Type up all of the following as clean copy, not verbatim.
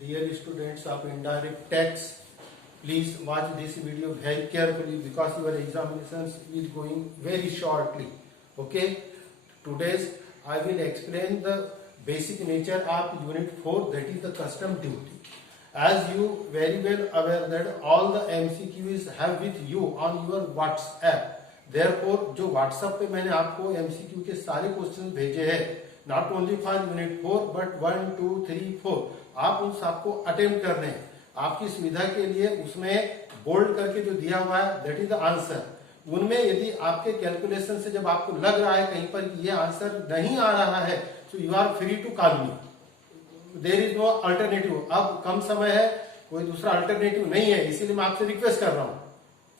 Dear students of indirect tax, please watch this video very carefully because your examinations is going very shortly. Okay, today's I will explain the basic nature of unit 4, that is the custom duty. As you very well aware that all the MCQs have with you on your WhatsApp. Therefore जो WhatsApp पे मैंने आपको MCQ के सारे question भेजे हैं, not only for unit 4 but 1, 2, 3, 4, आप उन सबको अटेम्प्ट करने हैं। आपकी सुविधा के लिए उसमें बोल्ड करके जो दिया हुआ है दैट इज द आंसर। उनमें यदि आपके कैलकुलेशन से जब आपको लग रहा है कहीं पर ये आंसर नहीं आ रहा है, तो you are free to call me, there is no alternative. अब कम समय है, कोई दूसरा अल्टरनेटिव नहीं है, इसीलिए मैं आपसे रिक्वेस्ट कर रहा हूं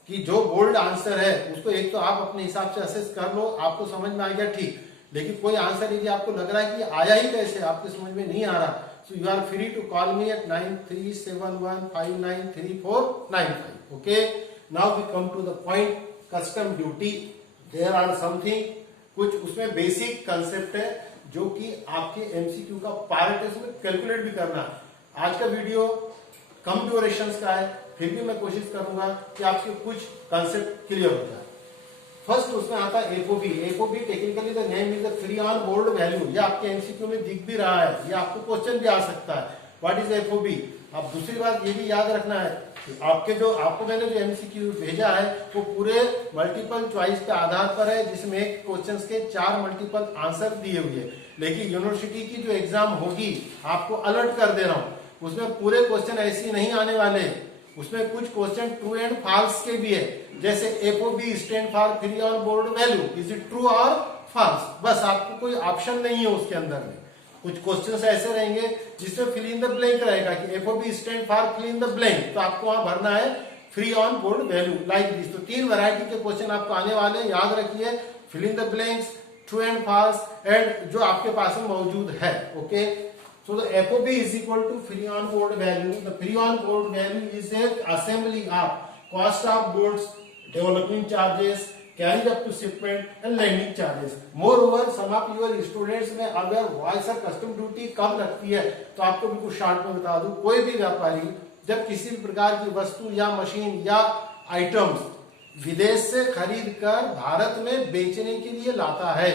कि जो बोल्ड आंसर है उसको एक तो आप अपने हिसाब से असेस कर लो, आपको समझ में आ गया ठीक, लेकिन कोई आंसर यदि आपको लग रहा है कि आया ही कैसे, आपके समझ में नहीं आ रहा, so you are free to call me at 9371593495. Okay, now we come to the point, custom duty. There are something, कुछ उसमें बेसिक कंसेप्ट है जो कि आपके एमसीक्यू का पार्ट है, उसमें कैलकुलेट भी करना है। आज का वीडियो कम ड्यूरेशन का है, फिर भी मैं कोशिश करूंगा कि आपके कुछ कंसेप्ट क्लियर हो जाए। फर्स्ट उसमें आता है FOB. FOB technically the name is the free on board value. ये आपके एमसीक्यू में दिख भी रहा है, ये आपको क्वेश्चन भी आ सकता है, व्हाट इज एफओबी। अब दूसरी बात ये भी याद रखना है कि आपको मैंने जो एमसीक्यू भेजा है वो पूरे मल्टीपल चॉइस के आधार पर है, जिसमें क्वेश्चन के 4 मल्टीपल आंसर दिए हुए हैं। लेकिन यूनिवर्सिटी की जो एग्जाम होगी, आपको अलर्ट कर दे रहा हूं, उसमें पूरे क्वेश्चन ऐसे नहीं आने वाले, उसमें कुछ क्वेश्चन ट्रू एंड फॉल्स के भी है। जैसे FOB stand for free on board value, is it true और फॉल्स, बस आपको कोई ऑप्शन नहीं है उसके अंदर में। कुछ क्वेश्चंस ऐसे रहेंगे जिसमें फिल इन द ब्लैंक रहेगा कि FOB stand for fill in the blank, तो आपको वहां भरना है free on board value like this. तो 3 वैरायटी के क्वेश्चन आपको आने वाले हैं, याद रखिए, fill in the blanks, true and false, and जो आपके पास में मौजूद है। Okay, so the FOB is equal to free on board value. The free on board value is a assembly of cost of goods, developing charges, carried up to shipment and landing charges. Moreover, some of your students में अगर why sir custom duty कब लगती है, तो आपको बिल्कुल short में बता दूं, कोई भी व्यापारी जब किसी भी प्रकार की वस्तु या मशीन या आइटम्स विदेश से खरीद कर भारत में बेचने के लिए लाता है,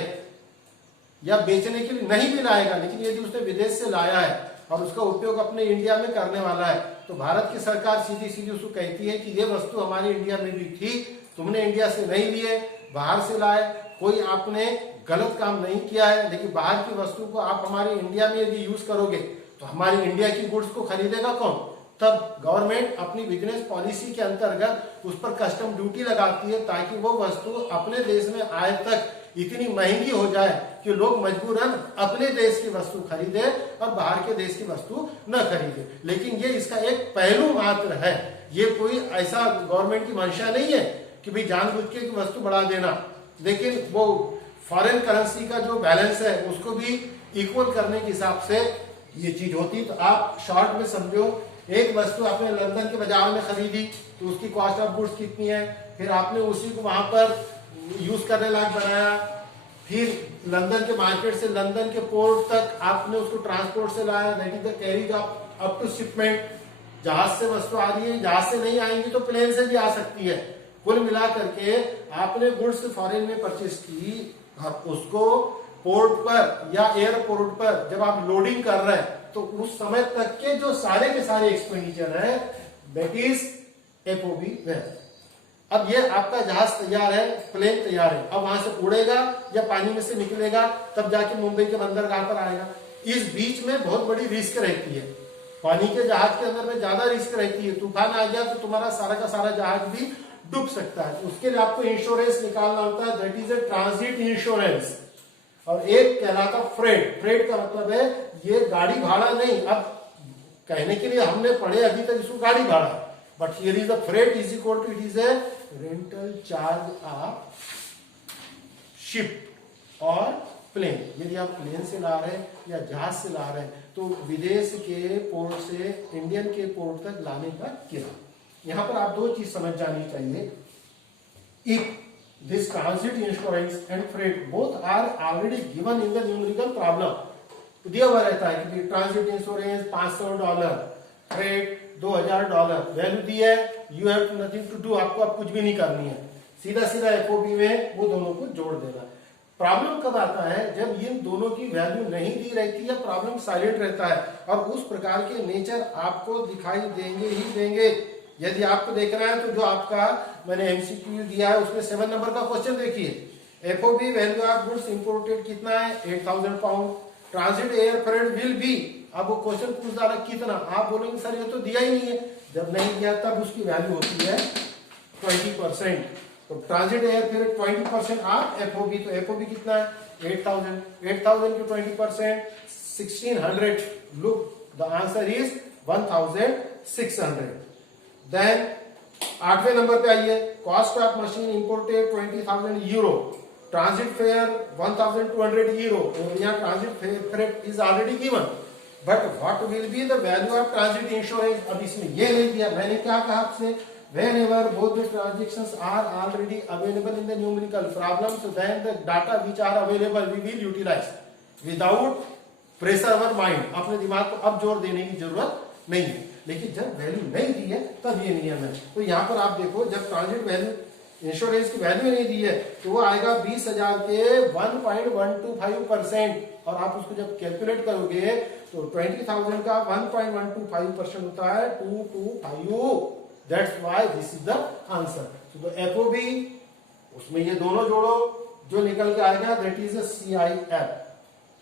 या बेचने के लिए नहीं भी लाएगा, लेकिन यदि उसने विदेश से लाया है और उसका उपयोग अपने इंडिया में करने वाला है, तो भारत की सरकार सीधी सीधी उसको कहती है कि ये वस्तु हमारे इंडिया में भी थी, तुमने इंडिया से नहीं लिए, बाहर से लाए, कोई आपने गलत काम नहीं किया है, लेकिन बाहर की वस्तु को आप हमारे इंडिया में यदि यूज करोगे तो हमारी इंडिया की गुड्स को खरीदेगा कौन। तब गवर्नमेंट अपनी बिजनेस पॉलिसी के अंतर्गत उस पर कस्टम ड्यूटी लगाती है, ताकि वो वस्तु अपने देश में आए तक इतनी महंगी हो जाए कि लोग मजबूरन अपने देश की वस्तु खरीदे और बाहर के देश की वस्तु न खरीदे। लेकिन ये इसका एक पहलू मात्र है, ये कोई ऐसा गवर्नमेंट की मंशा नहीं है कि भाई जानबूझ के वस्तु बढ़ा देना, लेकिन वो फॉरेन करेंसी का जो बैलेंस है उसको भी इक्वल करने के हिसाब से ये चीज होती। तो आप शॉर्ट में समझो, एक वस्तु आपने लंदन के बाजार में खरीदी तो उसकी कॉस्ट ऑफ गुड्स कितनी है, फिर आपने उसी को वहां पर यूज करने लायक बनाया, फिर लंदन के मार्केट से लंदन के पोर्ट तक आपने उसको ट्रांसपोर्ट से लाया, that is the carriage up to shipment. जहाज से वस्तु आ रही है, जहाज से नहीं आएंगी तो प्लेन से भी आ सकती है। कुल मिला करके आपने गुड्स फॉरेन में परचेज की, उसको पोर्ट पर या एयरपोर्ट पर जब आप लोडिंग कर रहे हैं तो उस समय तक के जो सारे के सारे एक्सपेंडिचर है दैट इज एफओबी वैल्यू। अब ये आपका जहाज तैयार है, प्लेन तैयार है, अब वहां से उड़ेगा या पानी में से निकलेगा, तब जाके मुंबई के बंदरगाह पर आएगा। इस बीच में बहुत बड़ी रिस्क रहती है, पानी के जहाज के अंदर में ज्यादा रिस्क रहती है, तूफान आ गया तो तुम्हारा सारा का सारा जहाज भी डूब सकता है। उसके लिए आपको इंश्योरेंस निकालना होता है, that is a transit insurance. और एक कहलाता फ्रेट। फ्रेट का मतलब है ये गाड़ी भाड़ा नहीं, अब कहने के लिए हमने पढ़े अभी तक इसको गाड़ी भाड़ा, but here is the freight is equal to, it is a rental charge of ship और प्लेन। यदि आप प्लेन से ला रहे हैं या जहाज से ला रहे हैं तो विदेश के पोर्ट से इंडियन के पोर्ट तक लाने का किराया। यहां पर आप 2 चीज समझ जानी चाहिए, if this transit insurance and freight both are already given in the numerical problem, दिया हुआ रहता है कि ट्रांजिट इंश्योरेंस $500, फ्रेट $2000, वैल्यू दी है, you have nothing to do, आपको अब कुछ भी नहीं करनी है, सीधा सीधा एफओबी में वो दोनों को जोड़ देना। प्रॉब्लम कब आता है, जब इन दोनों की वैल्यू नहीं दी रहती है, प्रॉब्लम साइलेंट रहता है, और उस प्रकार के नेचर आपको दिखाई देंगे ही देंगे। यदि आपको देखना है तो जो आपका मैंने एमसीक्यू दिया है उसमें 7 नंबर का क्वेश्चन देखिए, FOB value of goods imported कितना है, 8000 pound, transit air freight will be, अब वो क्वेश्चन पूछ रहा है कितना, आप बोलेंगे सर ये तो दिया ही नहीं है, जब नहीं दिया तब उसकी वैल्यू होती है 20%, तो transit air freight 20% of FOB, तो एफओबी कितना है 8000 के 20% 1600, look the answer is 1600। Then 8वें नंबर पे आइए, cost of machine imported 20,000 euro, transit fare 1200 euro, यहाँ transit freight is already given, but what will be the value of transit insurance, अब इसमें ये नहीं दिया। मैंने क्या कहा आपसे, whenever both the transactions are already available in the numerical problems, then the data which are available we will utilize without pressure our mind, अपने दिमाग को अब जोर देने की जरूरत नहीं है, लेकिन जब वैल्यू नहीं दी है तब ये नियम है। तो यहाँ पर आप देखो, जब ट्रांजिट वैल्यू इंश्योरेंस की वैल्यू नहीं दी है तो वो आएगा 20,000 के 1.125%, और आप उसको जब कैलकुलेट करोगे तो 20,000 का 1.125% होता है 225, That's why this is the answer. So the FOB, उसमें ये दोनों जोड़ो, जो निकल के आएगा that is a CIF.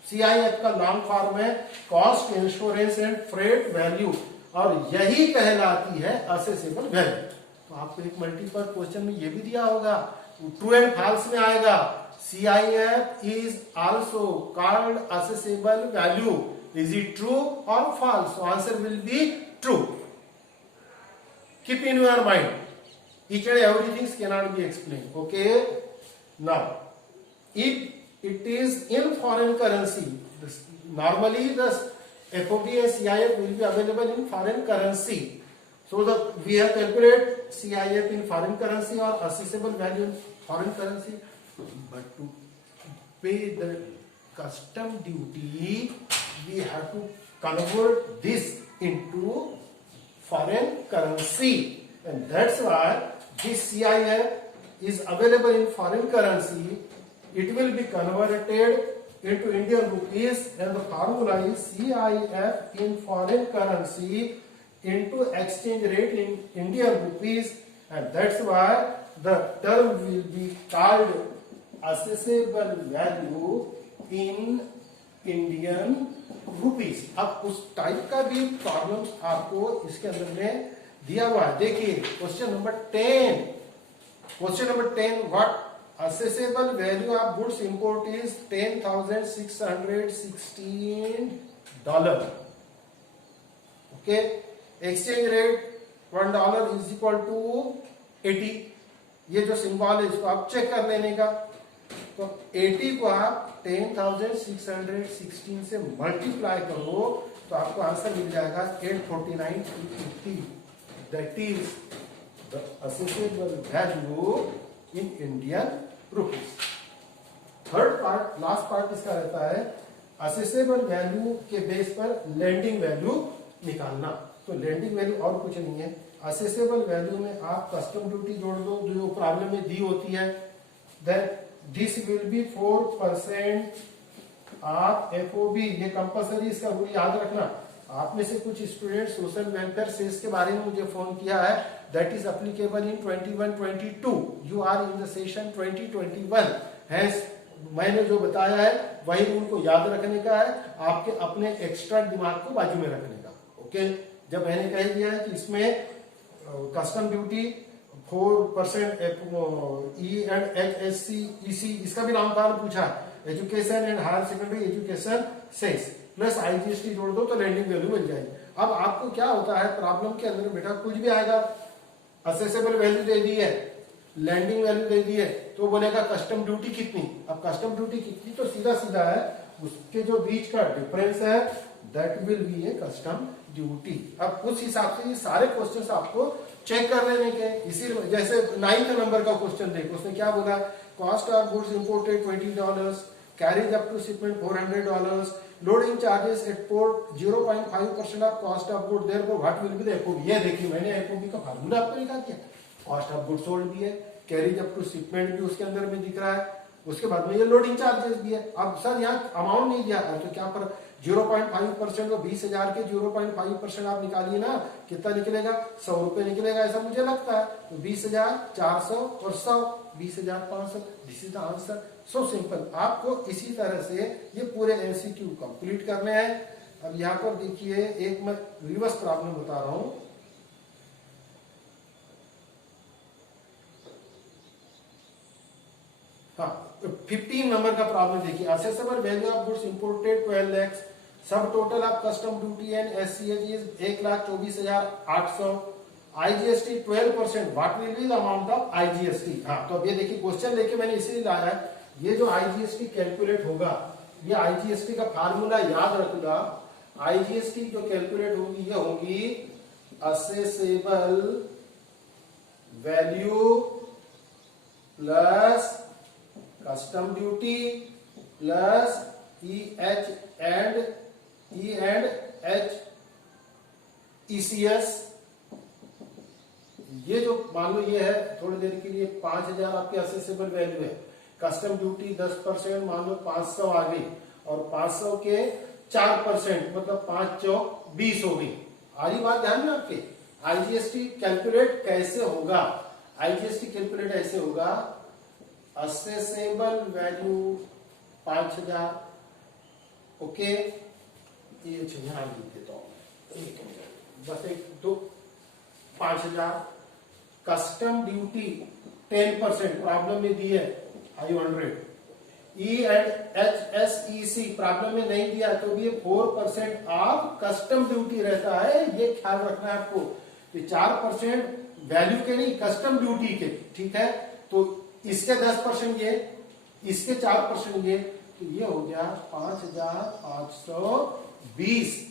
CIF का लॉन्ग फॉर्म है cost insurance and freight value, और यही कहलाती है असेसेबल वैल्यू। तो आपको एक मल्टीपल क्वेश्चन में ये भी दिया होगा, ट्रू एंड फॉल्स में आएगा, CIF is also called assessable value. Is it true or false? So answer will be true. Keep in your mind, each and everything cannot be explained. Okay, now if it is in foreign currency, normally the FOB and CIF will be available in foreign currency, so we have calculated CIF in foreign currency or assessable value in foreign currency, but to pay the custom duty we have to convert this into foreign currency, and that's why this CIF is available in foreign currency. It will be converted into Indian rupees, and the formula is CIF in foreign currency into exchange rate in Indian rupees, and that's why the term will be called assessable value in Indian rupees. अब उस type का भी problems आपको इसके अंदर में दिया हुआ है। देखिए question number 10, what assessable value of goods import is $10,616, okay, exchange rate $1 is equal to 80, ये जो सिंबल है इसको आप चेक कर लेने का, तो 80 को आप 10,616 से मल्टीप्लाई करो तो आपको आंसर मिल जाएगा 849,250, that is the accessible value in Indian rupees. Third part, last part इसका रहता है असेसेबल वैल्यू के बेस पर लैंडिंग वैल्यू निकालना। तो लैंडिंग वैल्यू और कुछ नहीं है, असेसेबल वैल्यू में आप कस्टम ड्यूटी जोड़ दो जो प्रॉब्लम में दी होती है, then this will be 4% of FOB, ये कंपलसरी, इसका रूल याद रखना। आप में से कुछ स्टूडेंट सोशल वेलफेयर सेस के बारे में मुझे फोन किया है, that is applicable in 21-22, you are in the session 2021, has मैंने जो बताया है वही रूल को याद रखने का है, आपके अपने एक्स्ट्रा दिमाग को बाजू में रखने का। ओके, जब मैंने कह दिया है कि इसमें कस्टम ड्यूटी 4% EC, इसका भी नाम कहा पूछा, education and higher secondary education cess plus IGST जोड़ दो तो लैंडिंग वैल्यू मिल जाएगी। अब आपको क्या होता है प्रॉब्लम के अंदर बेटा, कुछ भी आएगा, असेसेबल वैल्यू दे दी है, लैंडिंग वैल्यू दे दी है, तो बोलेगा कस्टम ड्यूटी कितनी। अब कस्टम ड्यूटी कितनी तो सीधा सीधा है, उसके जो बीच का डिफरेंस है that will be A custom duty. अब उस हिसाब से ये सारे क्वेश्चंस आपको चेक कर लेने के। इसी जैसे 9th नंबर का क्वेश्चन देखो, उसने क्या बोला, cost of goods imported $20, carriage up to shipment $400, loading charges at port 0.5% of cost of good, therefore what will be the FOB. ये देखिए मैंने एफओबी का फार्मूला आपको निकाल दिया, कॉस्ट ऑफ गुड सोल्ड भी है, कैरिज अप टू शिपमेंट भी उसके अंदर में दिख रहा है, उसके बाद में ये लोडिंग चार्जेस भी है। अब सर यहाँ अमाउंट नहीं दिया है तो क्या पर 0.5% 20,000 के 0.5% आप निकालिए ना, कितना निकलेगा, 100 रुपए निकलेगा ऐसा मुझे लगता है। तो 20,400 और 100 20,500, this is the answer. So simple. आपको इसी तरह से ये पूरे एमसीक्यू कंप्लीट करने हैं। अब यहाँ पर देखिए एक मैं रिवर्स प्रॉब्लम बता रहा हूं। हाँ, 15 नंबर का प्रॉब्लम देखिए, assessable value of goods imported 12 lakh, सब total of custom duty and SCH is 1,24,800, IGST 12%, what will be the amount of IGST. हाँ, तो अब ये देखिए क्वेश्चन लेके मैंने इसीलिए लाया है, ये जो आईजीएसटी कैलकुलेट होगा, ये आईजीएसटी का फार्मूला याद रखना। आईजीएसटी जो कैलकुलेट होगी ये होगी accessible value plus custom duty plus E and H ECS. ये जो मान लो ये है थोड़ी देर के लिए 5,000 आपकी असेसेबल वैल्यू है, कस्टम ड्यूटी 10% मान लो 500 आ गई, और 500 के 4% मतलब 5 चौक 20 हो गई। आ रही बात ध्यान में आपके। आईजीएसटी कैलकुलेट कैसे होगा, आईजीएसटी कैलकुलेट ऐसे होगा, असेसेबल वैल्यू 5,000, ओके, ये यहां लिख देता हूं, बस एक दो 5,000, कस्टम ड्यूटी 10% प्रॉब्लम में दी है 500, E and H S E C problem में नहीं दिया तो भी 4% ऑफ कस्टम ड्यूटी रहता है, ये ख्याल रखना है आपको। तो 4% वैल्यू के नहीं, कस्टम ड्यूटी के, ठीक है। तो इसके 10% ये, इसके 4% ये, तो ये हो गया 5,520।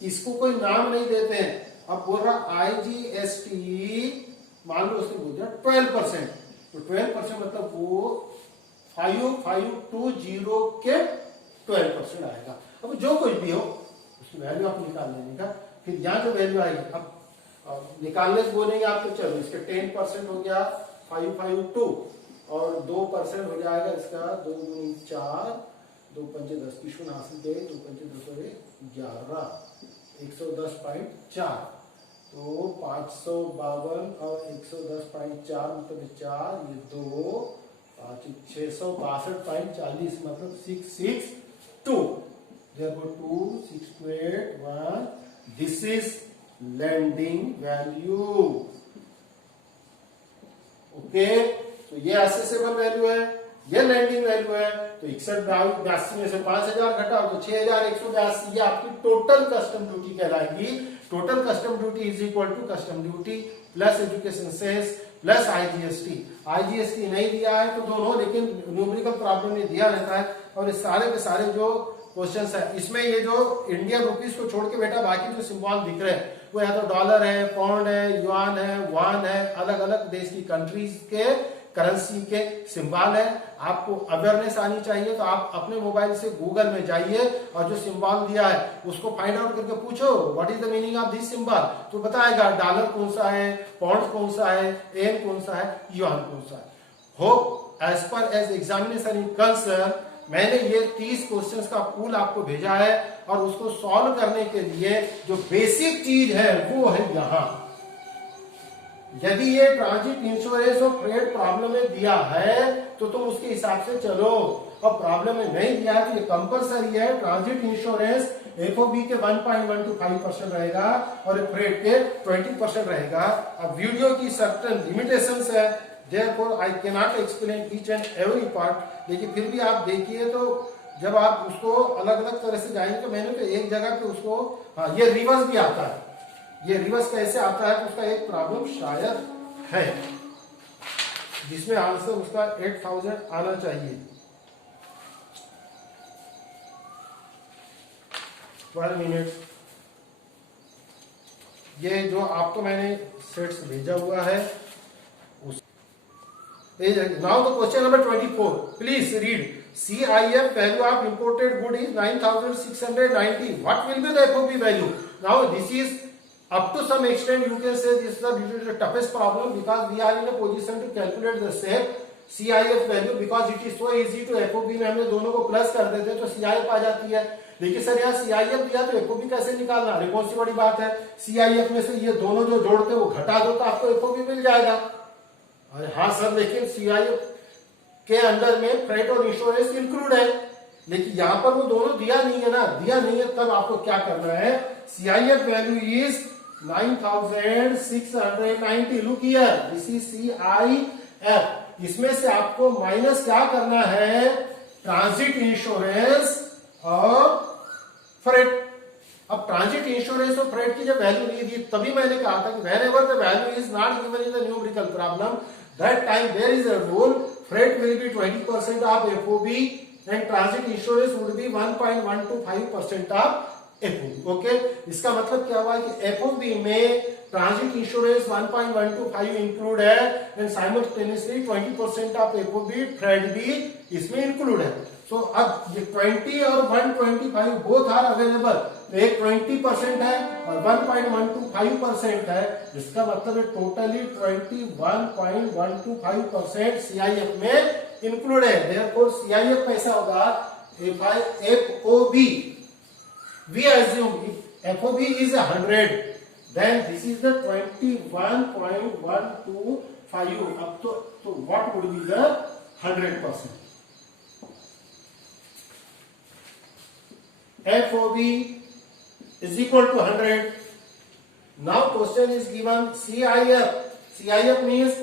इसको कोई नाम नहीं देते हैं। अब बोल रहा आईजीएसटी, मान लो उसने बोल दिया 12%, तो 12% मतलब वो 5,520 के 12% आएगा। अब जो कुछ भी हो उसकी वैल्यू आप निकाल लेने का, फिर यहां जो वैल्यू आएगी अब निकालने से बोलेंगे आप, तो चलो इसके 10% हो गया 552 और 2% हो जाएगा इसका 2 गुनी 4, 2 पंचे 10 की शून्य हासिल दे, 2 पंचे 2 11, 110.4, तो 552 और 110.4 मतलब 4, ये 2, 662.40 मतलब 662, therefore 2, 628, 1, this is lending value, okay. तो ये असेसेबल वैल्यू है, ये लैंडिंग वैल्यू है। तो 6182 में से 5,000 घटाओ तो 6,182, ये आपकी टोटल कस्टम ड्यूटी कहलाएगी। Total custom duty is equal to custom duty plus education cess plus IGST. IGST नहीं दिया है तो दोनों, लेकिन न्यूमेरिकल प्रॉब्लम में दिया रहता है। और इस सारे के सारे जो क्वेश्चंस है इसमें ये जो इंडियन रुपीस को छोड़ के बेटा बाकी जो सिंबल दिख रहे हैं वो या तो डॉलर है, पाउंड है, युआन है, वान है, अलग अलग देश की कंट्रीज के करेंसी के सिंबल है। आपको अवेयरनेस आनी चाहिए तो आप अपने मोबाइल से गूगल में जाइए और जो सिंबल दिया है उसको फाइंड आउट करके पूछो what is the meaning of this symbol, तो बताएगा डॉलर कौन सा है, पाउंड कौन सा है, एन कौन सा है, युआन कौन सा है। Hope as per as examination in concern मैंने ये 30 क्वेश्चंस का पूल आपको भेजा है और उसको सॉल्व करने के लिए जो बेसिक चीज है वो है यहां। यदि ये ट्रांजिट इंश्योरेंस और फ्रेट प्रॉब्लम में दिया है तो तुम उसके हिसाब से चलो, और प्रॉब्लम में नहीं दिया है तो ये कंपलसरी है। ट्रांजिट इंश्योरेंस एफओबी के 1.125% रहेगा और फ्रेट के 20% रहेगा। अब वीडियो की सर्टेन लिमिटेशंस है, therefore I cannot explain each and every part, लेकिन फिर भी आप देखिए तो जब आप उसको अलग अलग तरह से जाएंगे तो मैंने तो एक जगह पे उसको, हाँ ये रिवर्स भी आता है, ये रिवर्स कैसे आता है तो उसका एक प्रॉब्लम शायद है जिसमें आंसर उसका 8,000 आना चाहिए। 12 मिनट। ये जो आपको मैंने सेट्स भेजा हुआ है उस now the question number 24, please read CIF value of imported good is 9690. What will be the FOB value? Now this is up to some extent you can say this is the toughest problem because we are in a position to calculate the same CIF value because it is so easy to FOB में हमने दोनों को plus कर देते तो CIF आ जाती है। लेकिन सर यहाँ CIF दिया तो FOB कैसे निकालना? अरे कौन सी बड़ी बात है, CIF में से ये दोनों जो जोड़ते वो घटा दो तो आपको FOB मिल जाएगा। अरे हाँ सर, लेकिन CIF के अंदर में फ्रेट और इंश्योरेंस इंक्लूड है, लेकिन यहाँ पर वो दोनों दिया नहीं है ना, दिया नहीं है तब आपको क्या करना है, CIF value is 9690। Look here, this is CIF। इसमें से आपको माइनस क्या करना है, ट्रांजिट इंश्योरेंस और फ्रेट। अब ट्रांजिट इंश्योरेंस और फ्रेट की जब वैल्यू नहीं दी तभी मैंने कहा था कि whenever the value is not given in the numerical problem, that time there is a rule, freight will be 20% of FOB and transit insurance would be 1.125% of FOB। Okay, इसका मतलब क्या हुआ कि FOB में ट्रांजिट इंश्योरेंस 1.125 इंक्लूड है and simultaneously 20% of FOB freight भी इसमें include है। सो अब ये 20 और 125 बोथ आर अवेलेबल, तो एक 20% है और 1.125% है, इसका मतलब टोटली 21.125% CIF में इंक्लूड है। देयरफॉर CIF कैसा होगा, FOB we assume if FOB is 100 then this is the 21.125 up to, so what would be the 100%? FOB is equal to 100. Now question is given CIF. CIF means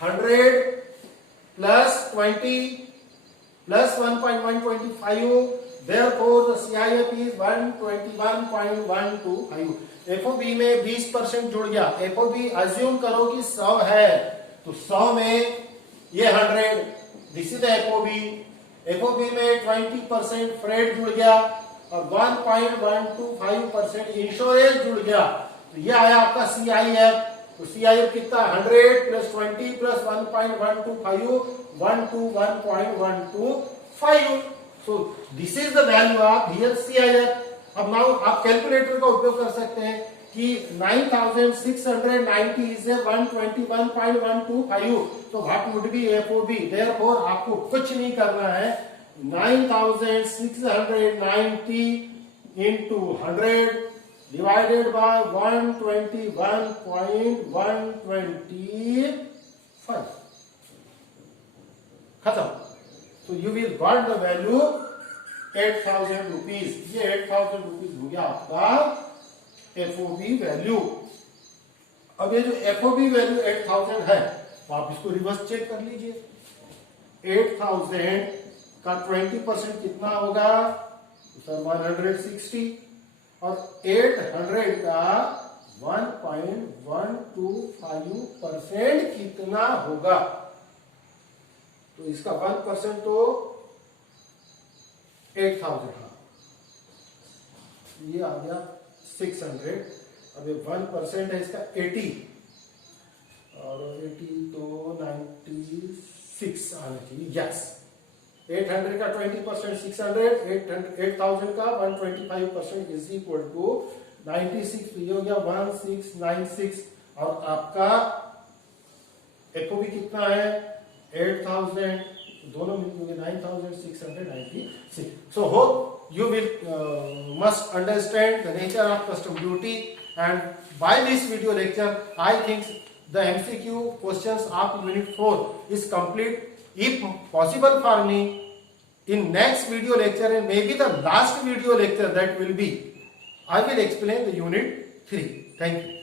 100 plus 20 plus 1.125. Therefore the CIF is 121.125. FOB में 20% जुड़ गया। FOB assume करो कि 100 है तो 100 में ये 100, this is the FOB। FOB में 20% फ्रेट जुड़ गया और 1.125% इंश्योरेंस जुड़ गया, तो ये आया आपका CIF। तो CIF कितना, 100 plus 20 plus 1.125, 121.125। So this is the value of here CIF। अब नाउ आप कैलकुलेटर का उपयोग कर सकते हैं कि 9690 इज 121.125, तो what would be FOB। Therefore आपको कुछ नहीं करना है, 9690 into 100 divided by 121.125, खत्म। तो you will got the value 8000 rupees. ये 8000 रुपीज हो गया आपका FOB वैल्यू। अब ये जो FOB वैल्यू 8000 है तो आप इसको रिवर्स चेक कर लीजिए। 8000 का 20% कितना होगा, सर 160, और 800 का 1.125% कितना होगा, तो इसका 1% तो 8000 था, ये आ गया 600। अब ये 1% है इसका 80 और 80 तो 96 आना चाहिए। यस, 800 का 20% 600, 8000 का 125% इज इक्वल टू 96, तो ये हो गया 1696। और आपका FOB कितना है 8000, दोनों मिलकर 9696। So hope you will must understand the nature of custom duty, and by this video lecture I think the MCQ questions of unit 4 is complete. If possible for me, in next video lecture and maybe the last video lecture that will be, I will explain the unit 3. Thank you.